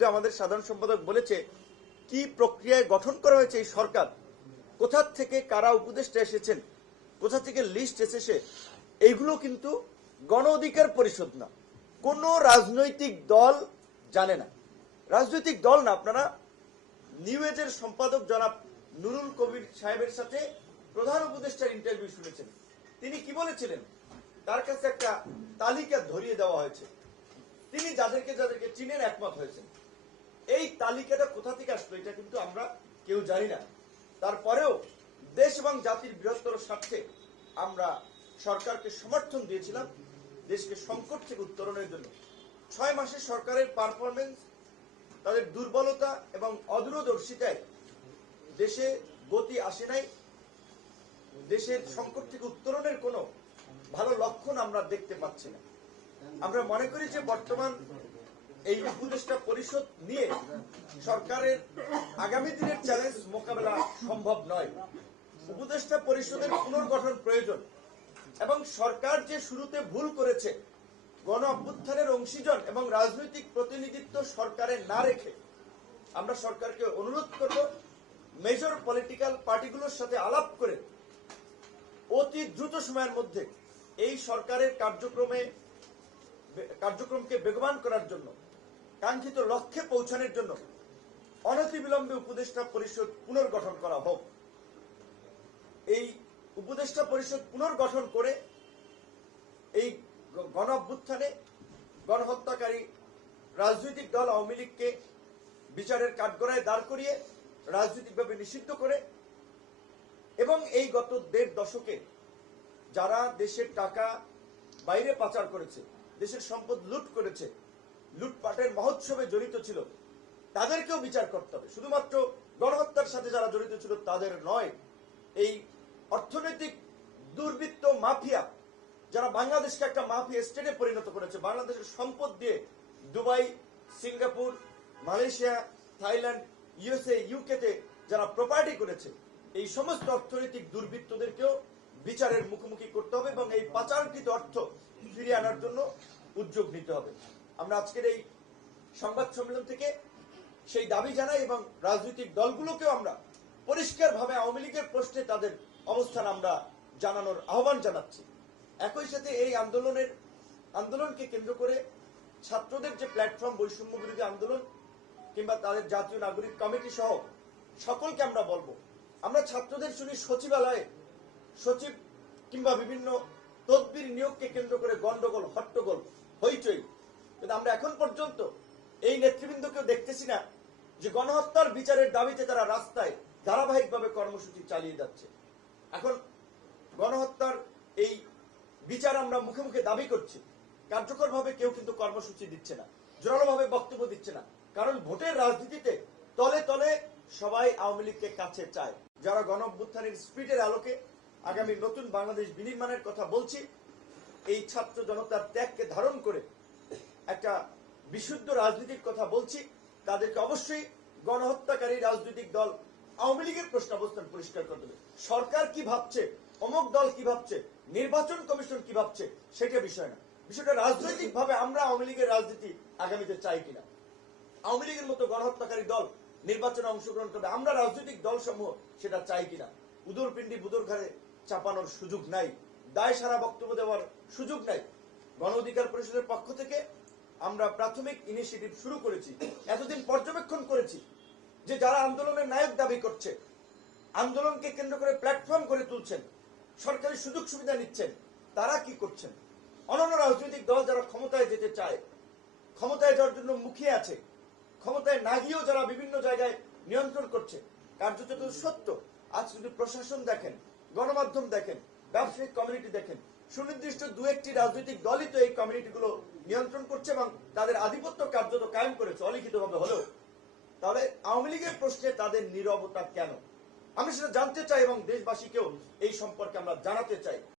বিরুদ্ধে আমাদের সাধারণ সম্পাদক বলেছে কি প্রক্রিয়ায় গঠন করা হয়েছে এই সরকার, কোথা থেকে কারা উপদেষ্টা এসেছেন, কোথা থেকে লিস্ট এসেছে, এইগুলো কিন্তু গণ অধিকার পরিষদ না, কোন রাজনৈতিক দল জানে না। রাজনৈতিক দল না, আপনারা নিউ এজের সম্পাদক জনাব নুরুল কবির সাহেবের সাথে প্রধান উপদেষ্টার ইন্টারভিউ শুনেছেন। তিনি কি বলেছিলেন? তার কাছে একটা তালিকা ধরিয়ে দেওয়া হয়েছে, তিনি যাদেরকে যাদেরকে চিনেন একমত হয়েছেন। এই তালিকাটা কোথা থেকে আসলো এটা কিন্তু আমরা কেউ জানি না। তারপরেও দেশ এবং জাতির বৃহত্তর স্বার্থে আমরা সরকারকে সমর্থন দিয়েছিলাম দেশকে সংকট থেকে উত্তরণের জন্য। 6 মাসে সরকারের পারফরমেন্স, তাদের দুর্বলতা এবং অদূরদর্শিতায় দেশে গতি আসে নাই। দেশের সংকট থেকে উত্তরণের কোনো ভালো লক্ষণ আমরা দেখতে পাচ্ছি না। আমরা মনে করি যে বর্তমান এই উপদেষ্টা পরিষদ নিয়ে সরকারের আগামী দিনের চ্যালেঞ্জ মোকাবেলা সম্ভব নয়। উপদেষ্টা পরিষদের পুনর্গঠন প্রয়োজন এবং সরকার যে শুরুতে ভুল করেছে, গণ অভ্যুত্থানের অংশীজন এবং রাজনৈতিক প্রতিনিধিত্ব সরকারে না রেখে আমরা সরকারকে অনুরোধ করব মেজর পলিটিক্যাল পার্টিগুলোর সাথে আলাপ করে অতি দ্রুত সময়ের মধ্যে এই সরকারের কার্যক্রমকে বেগবান করার জন্য, কাঙ্ক্ষিত লক্ষ্যে পৌঁছানোর জন্য অনতিবিলম্বে উপদেষ্টা পরিষদ পুনর্গঠন করা হোক। এই উপদেষ্টা পরিষদ পুনর্গঠন করে এই গণ অভ্যুত্থানে গণহত্যাকারী রাজনৈতিক দল আওয়ামী লীগকে বিচারের কাঠগড়ায় দাঁড় করিয়ে রাজনৈতিকভাবে নিষিদ্ধ করে এবং এই গত 1.5 দশকে যারা দেশের টাকা বাইরে পাচার করেছে, দেশের সম্পদ লুট করেছে, লুটপাটের মহোৎসবে জড়িত ছিল, তাদেরকেও বিচার করতে হবে। শুধুমাত্র গণহত্যার সাথে যারা জড়িত ছিল তাদের নয়, এই অর্থনৈতিক দুর্বৃত্ত মাফিয়া যারা বাংলাদেশকে একটা মাফিয়া স্টেটে পরিণত করেছে, বাংলাদেশের সম্পদ দিয়ে Dubai, Singapore, Malaysia, Thailand, USA, ইউকেতে যারা প্রপার্টি করেছে, এই সমস্ত অর্থনৈতিক দুর্বৃত্তদেরকেও বিচারের মুখোমুখি করতে হবে এবং এই পাচারকৃত অর্থ ফিরিয়ে আনার জন্য উদ্যোগ নিতে হবে। আমরা আজকের এই সংবাদ সম্মেলন থেকে সেই দাবি জানাই এবং রাজনৈতিক দলগুলোকেও আমরা পরিষ্কারভাবে আওয়ামী লীগের প্রশ্নে তাদের অবস্থান আমরা জানানোর আহ্বান জানাচ্ছি। একই সাথে এই আন্দোলনকে কেন্দ্র করে ছাত্রদের যে প্ল্যাটফর্ম, বৈষম্য বিরোধী আন্দোলন কিংবা তাদের জাতীয় নাগরিক কমিটি সহ সকলকে আমরা বলবো, আমরা ছাত্রদের শুনি সচিবালয়ে সচিব কিংবা বিভিন্ন তদবির নিয়োগকে কেন্দ্র করে গন্ডগোল, হট্টগোল, হইচই, কিন্তু আমরা এখন পর্যন্ত এই নেতৃবৃন্দকেও দেখতেছি না যে গণহত্যার বিচারের দাবিতে তারা রাস্তায় ধারাবাহিকভাবে কর্মসূচি চালিয়ে যাচ্ছে। এখন গণহত্যার এই বিচার আমরা মুখে মুখে দাবি করছি, কার্যকরভাবে কেউ কিন্তু কর্মসূচি দিচ্ছে না, জোরালোভাবে বক্তব্য দিচ্ছে না। কারণ ভোটের রাজনীতিতে তলে তলে সবাই আওয়ামী লীগকে কাছে চায়। যারা গণ অভ্যুত্থানের স্পিডের আলোকে আগামী নতুন বাংলাদেশ বিনির্মাণের কথা বলছি, এই ছাত্র জনতার ত্যাগকে ধারণ করে একটা বিশুদ্ধ রাজনীতির কথা বলছি, তাদেরকে অবশ্যই গণহত্যাকারী রাজনৈতিক দল আওয়ামী লীগের প্রশ্ন অবস্থান পরিষ্কার করতে হবে। সরকার কি ভাবছে, অমুক দল কি ভাবছে, নির্বাচন কমিশন কি ভাবছে, সেটা বিষয় না। বিষয়টা রাজনৈতিক ভাবে আমরা আওয়ামী লীগের রাজনীতি আগামীতে চাই কিনা, আওয়ামী লীগের মতো গণহত্যাকারী দল নির্বাচনে অংশগ্রহণ করবে, আমরা রাজনৈতিক দল সমূহ সেটা চাই কিনা। উদরপিণ্ডি বুদর ঘরে চাপানোর সুযোগ নাই, দায় সারা বক্তব্য দেওয়ার সুযোগ নাই। গণ অধিকার পরিষদের পক্ষ থেকে আমরা প্রাথমিক ইনিশিয়েটিভ শুরু করেছি। এতদিন পর্যবেক্ষণ করেছি যে যারা আন্দোলনের নায়ক দাবি করছে, আন্দোলনকে কেন্দ্র করে প্ল্যাটফর্ম করে তুলছেন, সরকারি সুযোগ সুবিধা নিচ্ছেন, তারা কি করছেন। অন্যান্য রাজনৈতিক দল যারা ক্ষমতায় যেতে চায়, ক্ষমতায় যাওয়ার জন্য মুখিয়ে আছে, ক্ষমতায় না গিয়েও যারা বিভিন্ন জায়গায় নিয়ন্ত্রণ করছে, কার্যত সত্য। আজ যদি প্রশাসন দেখেন, গণমাধ্যম দেখেন, ব্যবসায়িক কমিউনিটি দেখেন, সুনির্দিষ্ট 2-1টি রাজনৈতিক দলই তো এই কমিউনিটিগুলো নিয়ন্ত্রণ করছে এবং তাদের আধিপত্য কার্যত কায়েম করেছে অলিখিতভাবে হলেও। তাহলে আওয়ামী লীগের প্রশ্নে তাদের নীরবতা কেন? আমি সেটা জানতে চাই এবং দেশবাসীকেও এই সম্পর্কে আমরা জানাতে চাই।